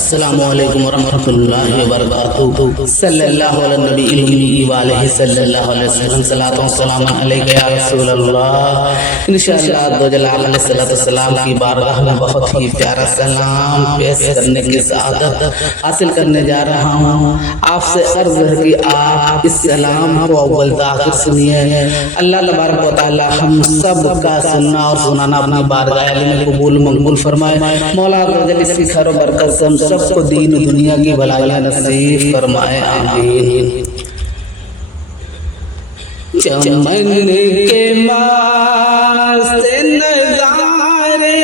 अस्सलामु अलैकुम वरहमतुल्लाहि वबरकातुहू। सल्लल्लाहु अला नबील उम्मी व अलैहि सल्लल्लाहु अलैहि वसल्लम। सलातो सलाम अलैका या रसूलल्लाह। इंशाअल्लाह सलातो सलाम की बारगाह में बहुत ही प्यारा सलाम पेश करने की सआदत हासिल करने जा रहा हूँ। आपसे अर्ज है कि आप इस सलाम को अव्वल से आखिर सुनिए। अल्लाह तबारक व तआला हम सब का सुनना और सुनाना अपनी बारगाह में कबूल मंगूल फरमाए। मौला इसकी खैर और बरकत से हम सबको दीन दुनिया की भलाइयाँ नसीब फरमाए, आमीन। चमन के मस्त नज़ारे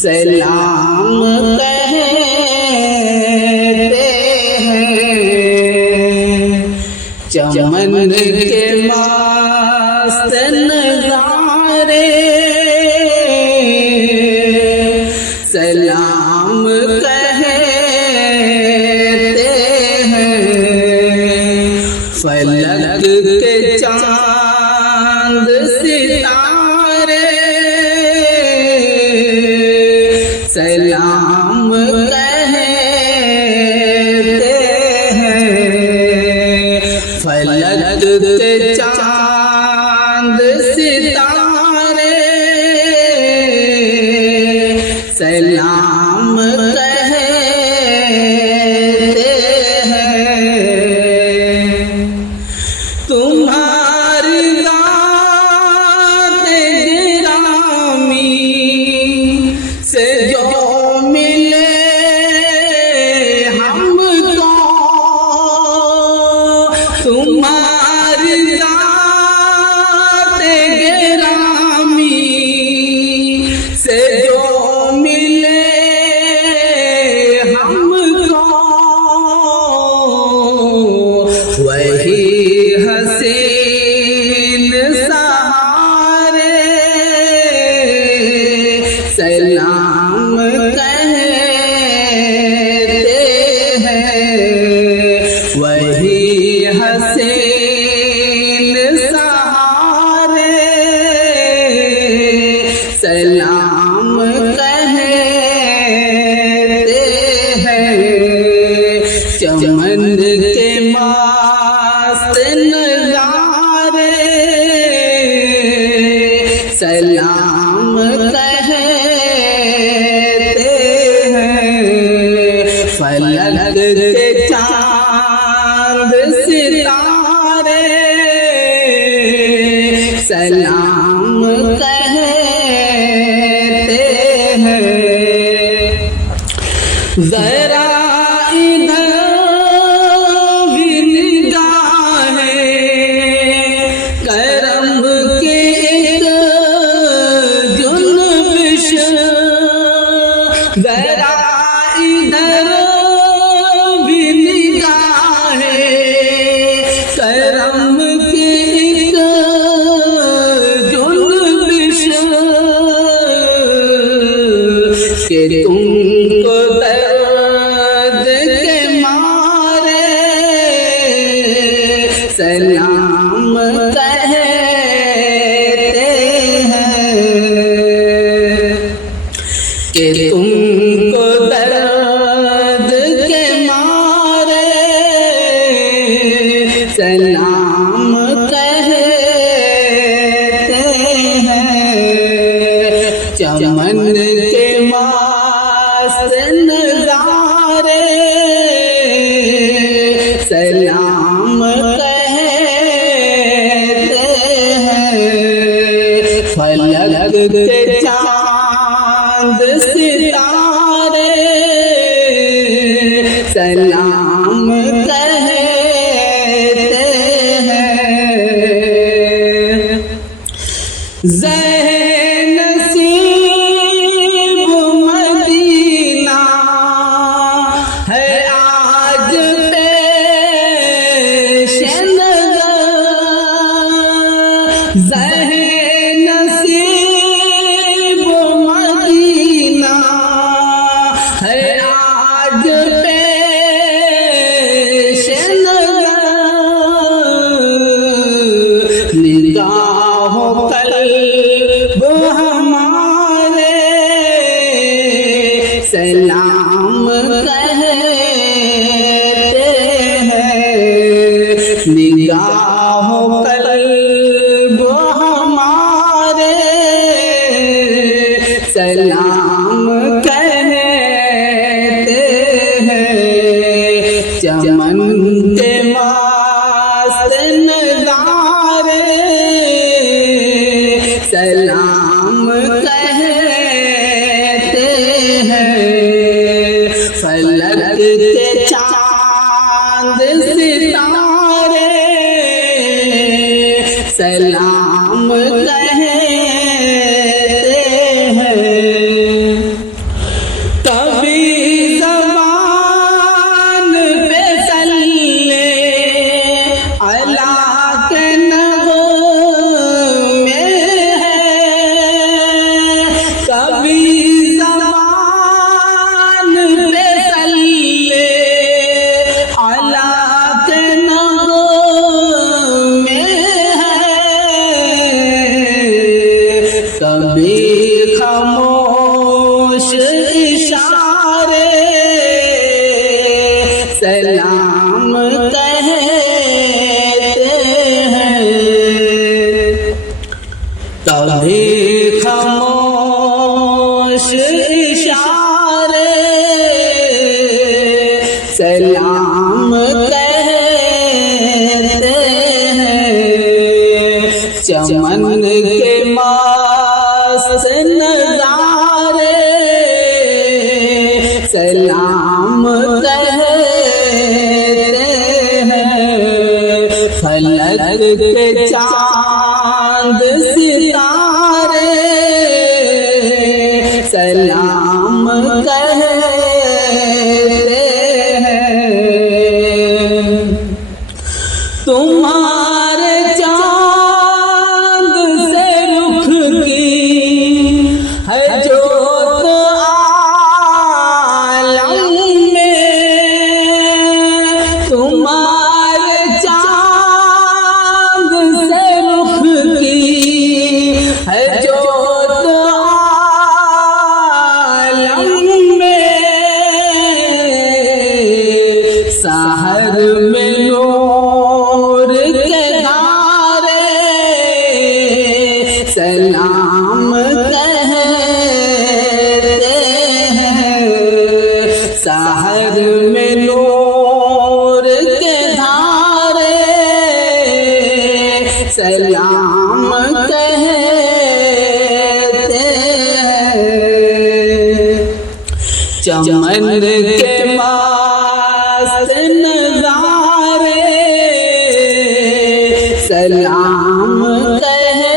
सलाम कहते हैं, चमन के मस्त नज़ारे सलाम कहते हैं। फलक के चांद सितारे सलाम कहते हैं। फलक के चांद सितारे सलाम कहते हैं। तुम्हारी ज़ात गिरामी से जो मिले हमको, तुम्हारी ज़ात गिरामी से जो वही हसीन सहारे सलाम कहते हैं। वही हसीन सहारे सलाम कहते हैं। चमन के मस्त नज़ारे सलाम कहते हैं। फलक के चांद सितारे सलाम कहते हैं। जरा इधर करम के एक जुल्बिश, जरा इधर भी निगाहे करम के एक जुल्बिश के तुमको दर्द के मारे सलाम कहते हैं। कि तुमको दर्द के मारे सलाम कहते हैं। चमन के मस्त नज़ारे सलाम फलक के चांद सितारे सलाम कहते हैं। नसीब मदीना है आज पेश नज़र, नसीब मदीना सलाम कहते हैं। निगाहों कल्ब हमारे सलाम कहते हैं। चमन के मस्त नज़ारे सलाम कहते हैं। फलक के चांद सितारे सलाम कहते हैं। कभी ज़बान पे सल्ले अला के नग़मे है। कभी ज़बान पे सल्ले अला के नग़मे है। कभी खामोश इशारे सलाम कहते हैं। कभी खामोश इशारे सलाम कहते हैं। चमन के मस्त नज़ारे सलाम कहते हैं। फलक के चांद सितारे सलाम कहते हैं। तुम्हारे चांद से रुख की है जोत आलम में। तुम्हारे चांद से रुख की है जोत आलम में। सहर में नूर के धारे सलाम कहते हैं। सहर में नूर के धारे सलाम कहते हैं। चमन के मस्त नज़ारे सलाम कहते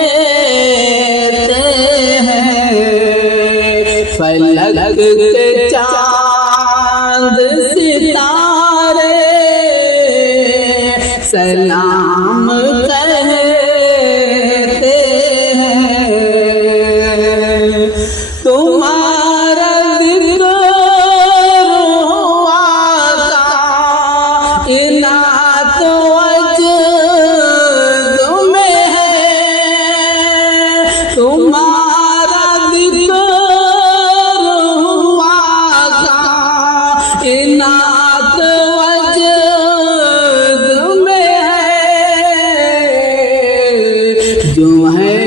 हैं। फलक के चांद सितारे सलाम कहते हैं। तुम्हारा जिक्र हुआ था इनात वजद में है। तुम्हारा जिक्र हुआ था इनात वजद में है। जो है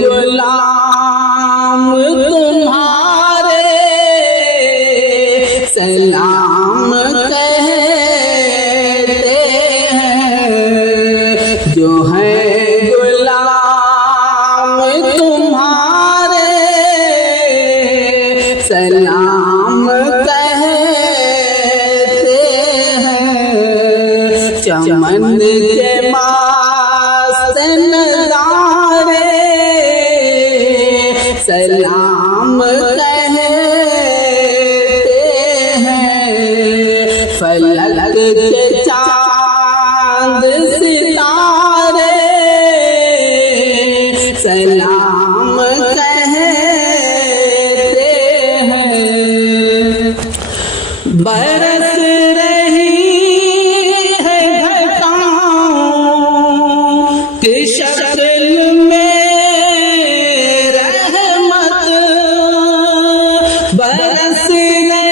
गुलाम तुम्हारे सलाम कहते हैं। जो है गुलाम तुम्हारे सलाम कहते हैं। चमन के मस्त नज़ारे सलाम कहते हैं। फलक के चांद सितारे सलाम कहते हैं। बरस रही है घटाओं की शक्ल में रहमत। बरस रही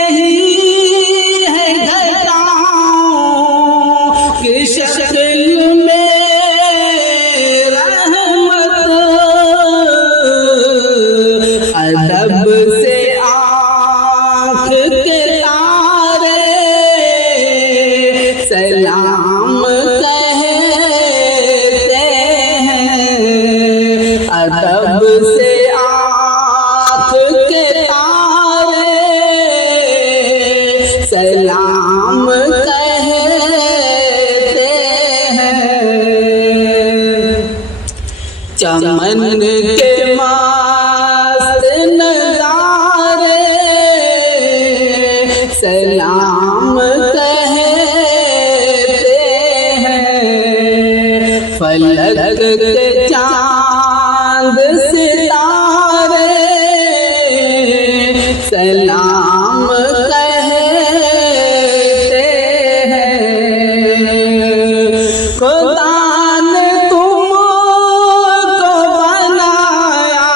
चमन के मस्त नजारे सलाम कहते हैं। फलक के चांद सितारे सलाम कहते हैं। खुदा ने तुमको बनाया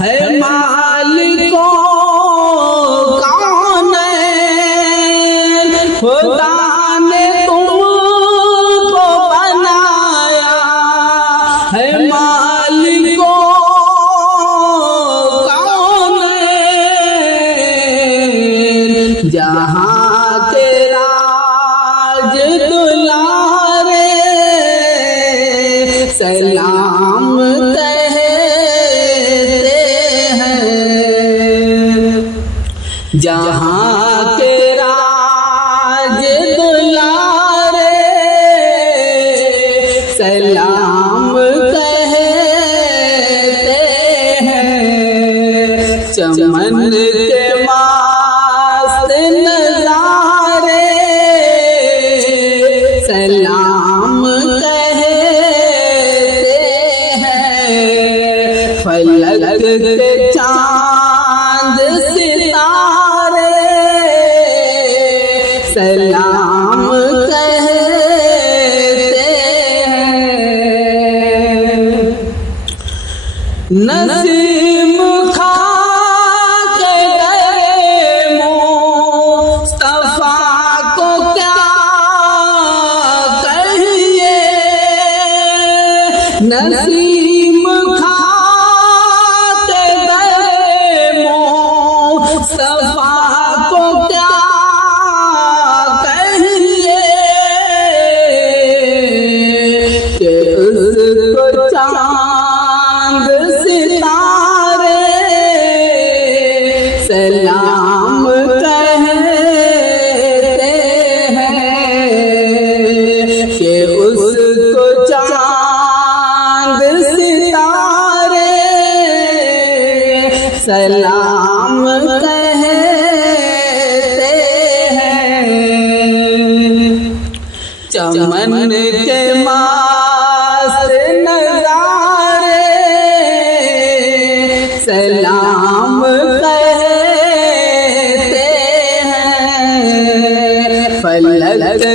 है मालिको कौनैन। खुदा ने तुमको बनाया है मालिको कौनैन। जहाँ के राज दुलारे सलाम कहते हैं। जहाँ के राज दुलारे सलाम कहते हैं। चमन के मस्त नजारे सलाम कहते हैं। फलक के चांद सितारे सलाम कहते हैं। नसीम खा के गए मुस्तफा को क्या कहिए। नसीम खा के गए मुस्तफा को क्या कहिए कि उसको चांद सितारे सलाम कहते हैं। कि उसको चांद सितारे सलाम कहते हैं। चमन के मस्त नजारे सलाम कहते हैं। फलक